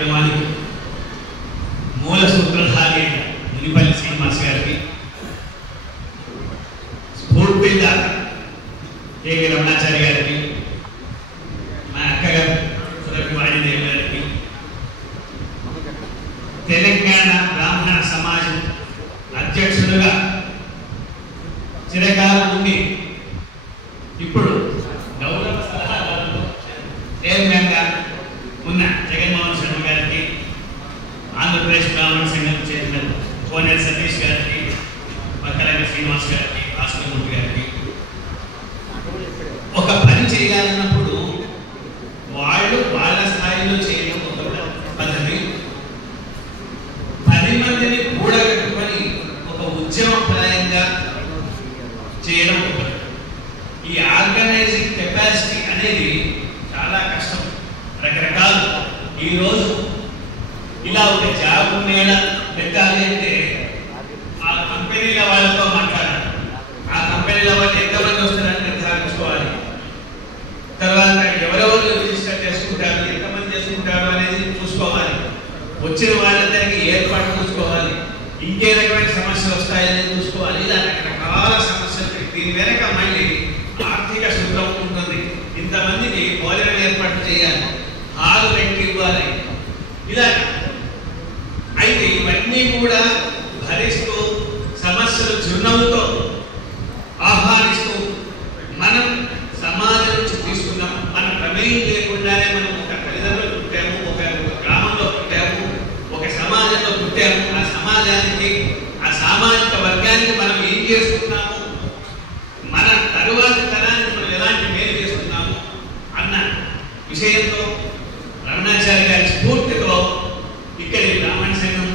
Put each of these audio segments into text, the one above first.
కార్యక్రమానికి మూల సూత్రధారి మునిపల్లి శ్రీనివాస్ గారికి, స్ఫూర్తిదాత కేవీ రమణాచారి గారికి, మా అక్కగారు సురభి వాణిదేవి గారికి, తెలంగాణ బ్రాహ్మణ సమాజం అధ్యక్షుడుగా చిరకాలం ఉండి ఇప్పుడు గౌరవ సలహాదారులు చైర్మన్గా ఉన్న జగన్మోహన్ శర్మ గారికి, ఆంధ్రప్రదేశ్ బ్రాహ్మణ సంఘం చైర్మన్ కోనేరు సతీష్ గారికి, మక్కలంగా శ్రీనివాస్ గారికి, భాస్కరమూర్తి గారికి, ఒక పని చేయాలన్నప్పుడు వాళ్ళు వాళ్ళ స్థాయిలో చేయడం ఒక పద్ధతి, 10 మందిని కూడగట్టుకొని ఒక ఉద్యమప్రాయంగా చేయడం ఒక పద్ధతి. ఈ ఆర్గనైజింగ్ కెపాసిటీ అనేది చాలా కష్టం. రకరకాలు ఈరోజు ఇలా ఒక జాబ్ మేళ పెట్టాలి అంటే ఆ కంపెనీల వాళ్ళతో మాట్లాడాలి, ఆ కంపెనీల వాళ్ళు ఎంతమంది వస్తారని నిర్ధారించుకోవాలి, తర్వాత ఎవరెవరు రిజిస్టర్ చేసుకుంటారు, ఎంతమంది చేసుకుంటారు అనేది చూసుకోవాలి, వచ్చిన వాళ్ళందరికీ ఏర్పాటు చూసుకోవాలి, ఇంకే రకమైన సమస్యలు వస్తాయని చూసుకోవాలి. ఇలా రకరకాల సమస్యలు. దీని వెనక మళ్ళీ ఆర్థిక సూత్రం ఉంటుంది. ఇంతమందికి భోజనం ఏర్పాటు చేయాలి, హాలు రెంట్ ఇవ్వాలి, ఇలా. అయితే ఇవన్నీ కూడా భరిస్తూ సమస్యలు చిరునవ్వుతో ఆహ్వానిస్తూ మనం సమాజం నుంచి తీసుకున్నాం. మన ప్రమేయం లేకుండానే మనం ఒక తల్లిదండ్రులు పుట్టాము, ఒక గ్రామంలో పుట్టాము, ఒక సమాజంలో పుట్టాము. ఆ సమాజానికి, ఆ సామాజిక వర్గానికి మనం ఏం చేస్తున్నాము, మన తరువాతి తరానికి మనం ఎలాంటి మేలు చేస్తున్నాము అన్న విషయంతో రమణాచారి గారి స్ఫూర్తితో ఇక్కడి బ్రాహ్మణ సంఘం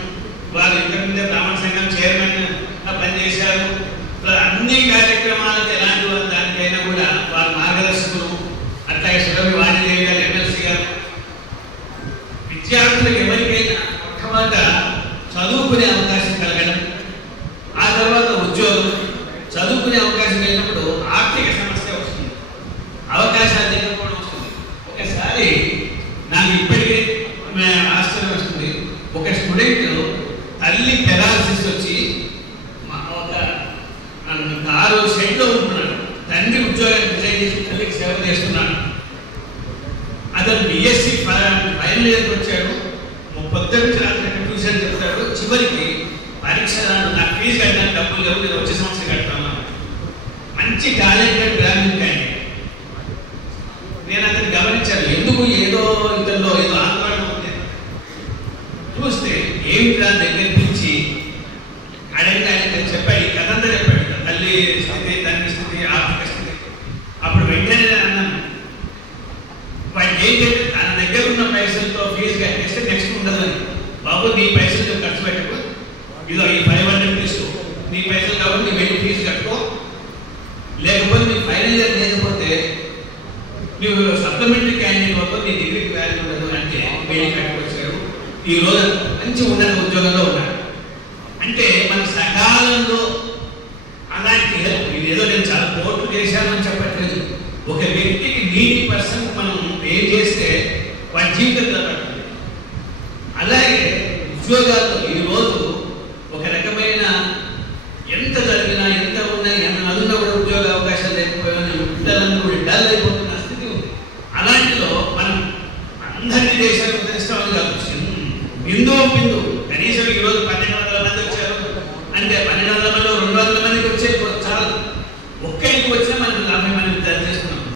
వారు ఇంతకుముందే బ్రాహ్మణ సంఘం చైర్మన్ పనిచేశారు. అన్ని కార్యక్రమాలకు ఎలాంటి దానికైనా కూడా వారు మార్గదర్శకులు. అట్లాగే సురభి వాణిదేవి గారు, ఎమ్మెల్సీ గారు. విద్యార్థులకు ఎవరికైనా మొట్టమొదట చదువుకునే అవకాశం కలగడం, ఆ తర్వాత ఉద్యోగం. చదువుకునే అవకాశం కలిగినప్పుడు ఆర్థిక సమస్య వస్తుంది, అవకాశాలు లేకపోవడం వస్తుంది. ఒకసారి నాకు ఇప్పటికే ఆశ్చర్యం వస్తుంది. ఒక స్టూడెంట్ తల్లి పెరాలసిస్ వచ్చి ఒక 6 షెడ్లో ఉంటున్నాడు. తండ్రి ఉద్యోగాన్ని రిజైన్ చేసి తల్లికి సేవ చేస్తున్నాడు. అతను బిఎస్సి ఫైనల్ ఇయర్కి వచ్చాడు. పొద్దున్న రాత్రి ట్యూషన్ చెప్తాడు. చివరికి పరీక్ష నాకు ఫీజు కట్టిన డబ్బులు లేవు, నేను వచ్చే సంవత్సరం కడతాను. మంచి టాలెంటెడ్ గ్రామీణ క్యాండిడేట్. నేను అతను గమనించాను, ఎందుకు ఏదో ఇతరులో ఏదో ఆందోళన ఉంది. చూస్తే ఏమిటి దాని దగ్గర పిలిచి అడగండి ఆయన చెప్పాడు, ఈ కథ అంతా చెప్పాడు. తల్లి స్థితి, తండ్రి స్థితి, ఆర్థిక స్థితి. అప్పుడు వెంటనే నేను అన్నాను, వాడికి ఏం చెప్పి తన దగ్గర ఉన్న పైసలతో ఫీజు కట్టేస్తే నెక్స్ట్ ఉండదు అని. బాబు నీ పైసలు ఖర్చు పెట్టకు, ఇదో ఈ 500 తీసుకో, నీ పైసలు కాబట్టి నీ వెళ్ళి ఫీజు కట్టుకో, లేకపోతే నీ ఫైనల్ ఇయర్ లేకపోతే నువ్వు సప్లిమెంటరీ క్యాండిడేట్ వరకు నీ డిగ్రీకి వాల్యూ ఉండదు అంటే వెళ్ళి కట్టుకొచ్చారు. ఈ రోజు మంచి ఉన్నత ఉద్యోగంలో ఉన్నాడు. అంటే మన సకాలంలో అలాంటి హెల్ప్, ఇది ఏదో నేను చాలా కోర్టు చేశానని చెప్పట్లేదు. ఒక వ్యక్తికి నీటి పర్సెంట్ మనం పే చేస్తే వాడి జీవితంలో పడుతుంది. అలాగే ఉద్యోగాల్లో ఈరోజు ఒక రకమైన ఎంత జరిగినా, ఎంత ఉన్నా, ఎంత నదున్నా కూడా ఉద్యోగ అవకాశాలు లేకపోయినా పిల్లలందరూ కూడా డల్ అయిపోతున్న స్థితి ఉంది. అలాంటిలో మనం అందరినీ దేశాలకు ఉద్ధరిస్తామని కాదు, బిందు కనీసం ఈరోజు 1200 మంది వచ్చారు అంటే 1200 మందిలో 200